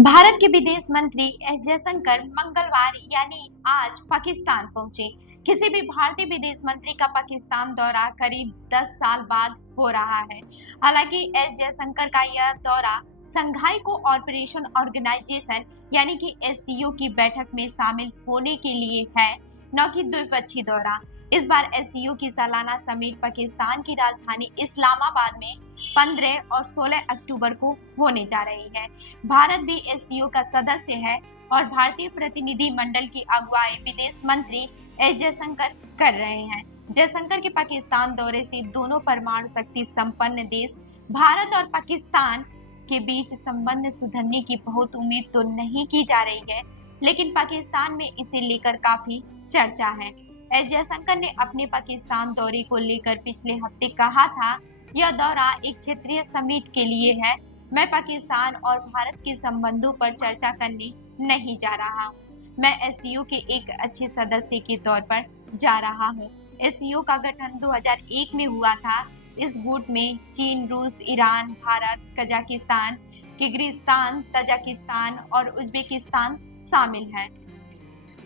भारत के विदेश मंत्री एस जयशंकर मंगलवार यानी आज पाकिस्तान पहुंचे। किसी भी भारतीय विदेश मंत्री का पाकिस्तान दौरा करीब 10 साल बाद हो रहा है। हालांकि एस जयशंकर का यह दौरा संघाई कोऑपरेशन ऑर्गेनाइजेशन यानी कि एससीओ की बैठक में शामिल होने के लिए है, न कि द्विपक्षीय दौरा। इस बार एससीओ की सालाना समिट पाकिस्तान की राजधानी इस्लामाबाद में 15 और 16 अक्टूबर को होने जा रही है। भारत भी एससीओ का सदस्य है और भारतीय प्रतिनिधि मंडल की अगुवाई विदेश मंत्री एस जयशंकर कर रहे हैं। जयशंकर के पाकिस्तान दौरे से दोनों परमाणु शक्ति संपन्न देश भारत और पाकिस्तान के बीच संबंध सुधरने की बहुत उम्मीद तो नहीं की जा रही है, लेकिन पाकिस्तान में इसे लेकर काफी चर्चा है। एस जयशंकर ने अपने पाकिस्तान दौरे को लेकर पिछले हफ्ते कहा था, यह दौरा एक क्षेत्रीय समिट के लिए है। मैं पाकिस्तान और भारत के संबंधों पर चर्चा करने नहीं जा रहा हूँ। मैं एससीओ के एक अच्छे सदस्य के तौर पर जा रहा हूँ। एससीओ का गठन 2001 में हुआ था। इस गुट में चीन, रूस, Iran, Bharat, Kazakhstan, Kyrgyzstan, Tajikistan और उज्बेकिस्तान शामिल हैं।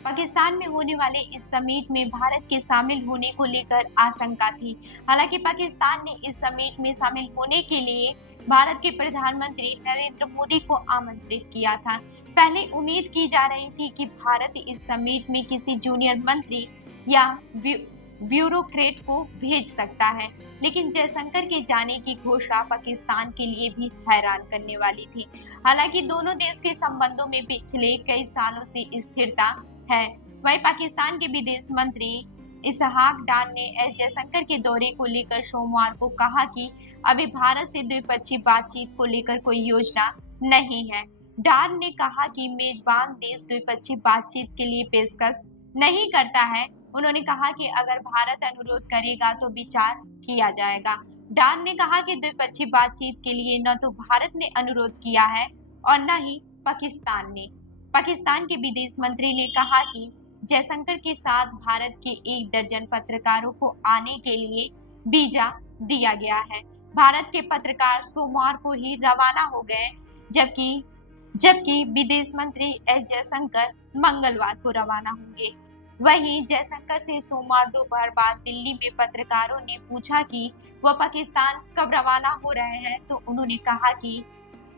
पाकिस्तान में होने वाले इस समिट में भारत के शामिल होने को लेकर आशंका थी। हालांकि पाकिस्तान ने इस समिट में शामिल होने के लिए भारत के प्रधानमंत्री नरेंद्र मोदी को आमंत्रित किया था। पहले उम्मीद की जा रही थी कि भारत इस समिट में किसी जूनियर मंत्री या ब्यूरोक्रेट को भेज सकता है, लेकिन जयशंकर के जाने की घोषणा पाकिस्तान के लिए भी हैरान करने वाली थी। हालांकि दोनों देश के संबंधों में पिछले कई सालों से स्थिरता है। वहीं पाकिस्तान के विदेश मंत्री इसहाक डार ने एस जयशंकर के दौरे को लेकर सोमवार को कहा कि अभी भारत से द्विपक्षीय बातचीत को लेकर कोई योजना नहीं है। डार ने कहा कि मेजबान देश द्विपक्षीय बातचीत के लिए पेशकश नहीं करता है। उन्होंने कहा कि अगर भारत अनुरोध करेगा तो विचार किया जाएगा। डार ने कहा कि द्विपक्षीय बातचीत के लिए न तो भारत ने अनुरोध किया है और न ही पाकिस्तान ने। पाकिस्तान के विदेश मंत्री ने कहा कि जयशंकर के साथ भारत के 1 दर्जन पत्रकारों को आने के लिए वीजा दिया गया है। भारत के पत्रकार सोमवार को ही रवाना हो गए, जबकि विदेश मंत्री एस जयशंकर मंगलवार को रवाना होंगे। वहीं जयशंकर से सोमवार दोपहर बाद दिल्ली में पत्रकारों ने पूछा कि वह पाकिस्तान कब रवाना हो रहे हैं, तो उन्होंने कहा कि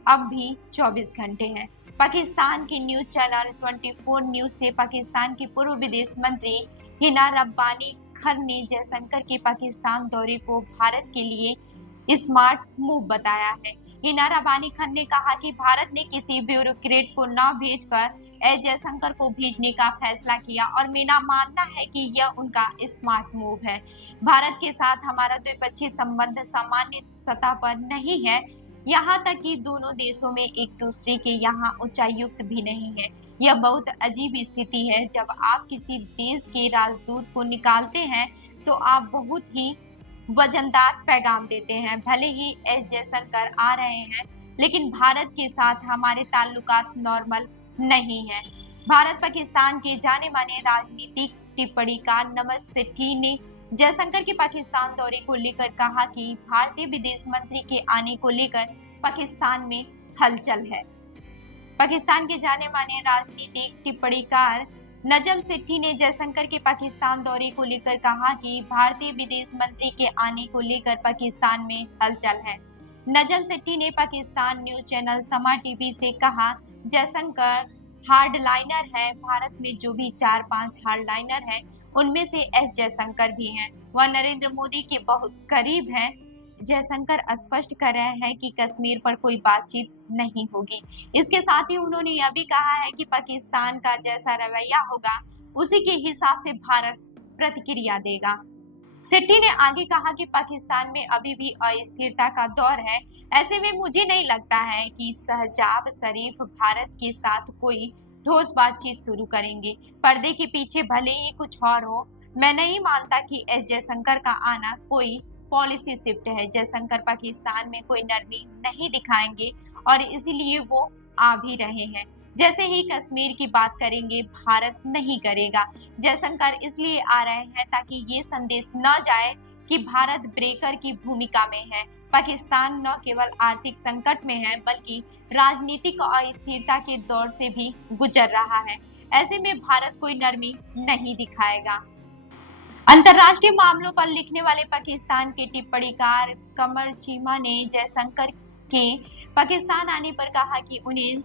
अब भी 24 घंटे हैं। पाकिस्तान के न्यूज चैनल 24 न्यूज से पाकिस्तान की पूर्व विदेश मंत्री हिना रब्बानी खर ने जयशंकर के पाकिस्तान दौरे को भारत के लिए स्मार्ट मूव बताया है। हिना रब्बानी खर ने कहा कि भारत ने किसी ब्यूरोक्रेट को न भेजकर एस जयशंकर को भेजने का फैसला किया और मेरा मानना है कि यह उनका स्मार्ट मूव है। भारत के साथ हमारा द्विपक्षीय संबंध सामान्य सतह पर नहीं है, यहाँ तक कि दोनों देशों में एक दूसरे के यहाँ उच्चायुक्त भी नहीं है। यह बहुत अजीब स्थिति है। जब आप किसी देश के राजदूत को निकालते हैं तो आप बहुत ही वजनदार पैगाम देते हैं। भले ही एस जयशंकर आ रहे हैं, लेकिन भारत के साथ हमारे ताल्लुकात नॉर्मल नहीं है। भारत पाकिस्तान के जाने माने राजनीतिक टिप्पणीकार नमस सेठी ने जयशंकर के पाकिस्तान दौरे को लेकर कहा कि भारतीय विदेश मंत्री के आने को लेकर पाकिस्तान में हलचल है। पाकिस्तान के जाने माने राजनीतिक टिप्पणीकार नजम सेठी ने जयशंकर के पाकिस्तान दौरे को लेकर कहा कि भारतीय विदेश मंत्री के आने को लेकर पाकिस्तान में हलचल है। नजम सेठी ने पाकिस्तान न्यूज चैनल समा टीवी से कहा, जयशंकर हार्डलाइनर है। भारत में जो भी 4-5 हार्डलाइनर हैं, उनमें से एस जयशंकर भी हैं। वह नरेंद्र मोदी के बहुत करीब हैं। जयशंकर स्पष्ट कर रहे हैं कि कश्मीर पर कोई बातचीत नहीं होगी। इसके साथ ही उन्होंने यह भी कहा है कि पाकिस्तान का जैसा रवैया होगा, उसी के हिसाब से भारत प्रतिक्रिया देगा। सेठी ने आगे कहा कि पाकिस्तान में अभी भी अस्थिरता का दौर है। ऐसे में मुझे नहीं लगता है कि शहजाद शरीफ भारत के साथ कोई ठोस बातचीत शुरू करेंगे। पर्दे के पीछे भले ही कुछ और हो, मैं नहीं मानता कि एस जयशंकर का आना कोई पॉलिसी शिफ्ट है। जयशंकर पाकिस्तान में कोई नरमी नहीं दिखाएंगे और इसीलिए वो आ भी रहे हैं। जैसे ही कश्मीर की बात करेंगे, भारत नहीं करेगा। जयशंकर इसलिए आ रहे हैं ताकि ये संदेश न जाए कि भारत ब्रेकर की भूमिका में है। पाकिस्तान न केवल आर्थिक संकट में है बल्कि राजनीतिक अस्थिरता के दौर से भी गुजर रहा है। ऐसे में भारत कोई नरमी नहीं दिखाएगा। अंतर्राष्ट्रीय मामलों पर लिखने वाले पाकिस्तान के टिप्पणीकार कमर चीमा ने जयशंकर के पाकिस्तान आने पर कहा कि उन्हें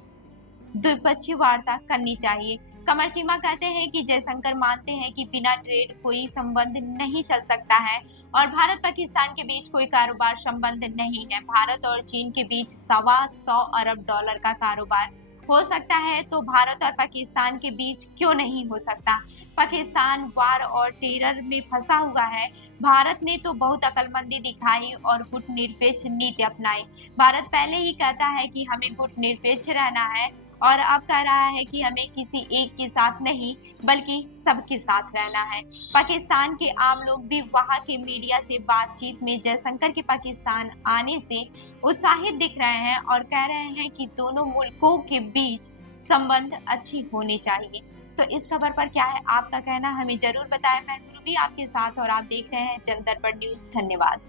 द्विपक्षीय वार्ता करनी चाहिए। कमर चीमा कहते हैं कि जयशंकर मानते हैं कि बिना ट्रेड कोई संबंध नहीं चल सकता है और भारत पाकिस्तान के बीच कोई कारोबार संबंध नहीं है। भारत और चीन के बीच $125 अरब का कारोबार हो सकता है तो भारत और पाकिस्तान के बीच क्यों नहीं हो सकता। पाकिस्तान वार और टेरर में फंसा हुआ है। भारत ने तो बहुत अक्लमंदी दिखाई और गुटनिरपेक्ष नीति अपनाई। भारत पहले ही कहता है कि हमें गुटनिरपेक्ष रहना है और अब कह रहा है कि हमें किसी एक के साथ नहीं बल्कि सबके साथ रहना है। पाकिस्तान के आम लोग भी वहां के मीडिया से बातचीत में जयशंकर के पाकिस्तान आने से उत्साहित दिख रहे हैं और कह रहे हैं कि दोनों मुल्कों के बीच संबंध अच्छी होने चाहिए। तो इस खबर पर क्या है आपका कहना, हमें जरूर बताएं। मैं गुरु भी आपके साथ और आप देख रहे हैं जनदर्पण न्यूज। धन्यवाद।